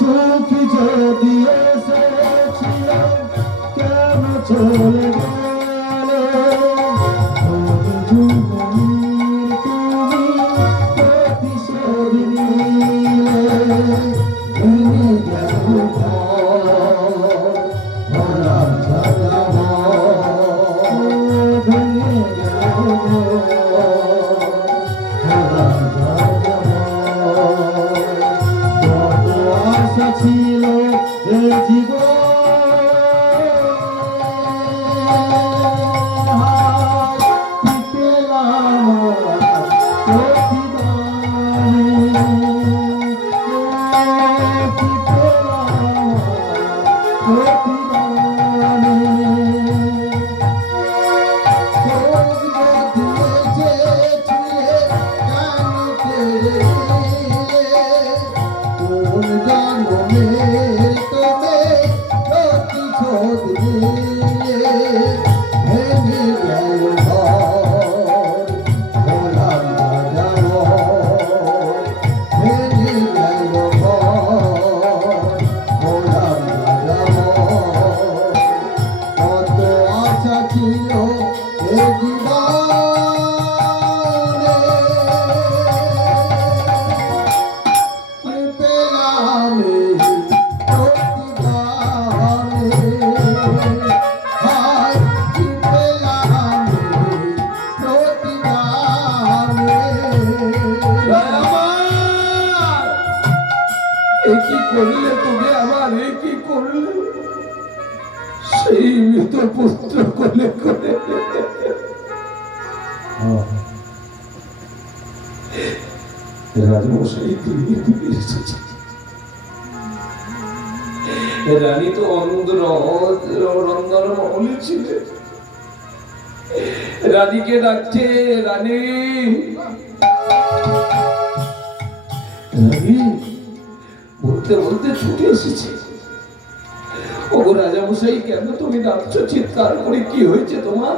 সুখী যদি এসেছিল কেন চলে গেলে জীবনের তুমি প্রতিশোধ নিলে ভেঙে গেল ভরা ঝালা ভেঙে গেল ভরা ঝালা ছিল এ জীবন কি করলে তুমি আমার কি করলে সেই মৃত পুত্র কোলে করে রাজমশাই রানী তো রন্ধন মহলে ছিলেন রানীকে ডাকছে রানী রানী বলতে বলতে ছুটে এসেছে ও রাজামশাই কেন তুমি ডাকছো চিৎকার করে কি হয়েছে তোমার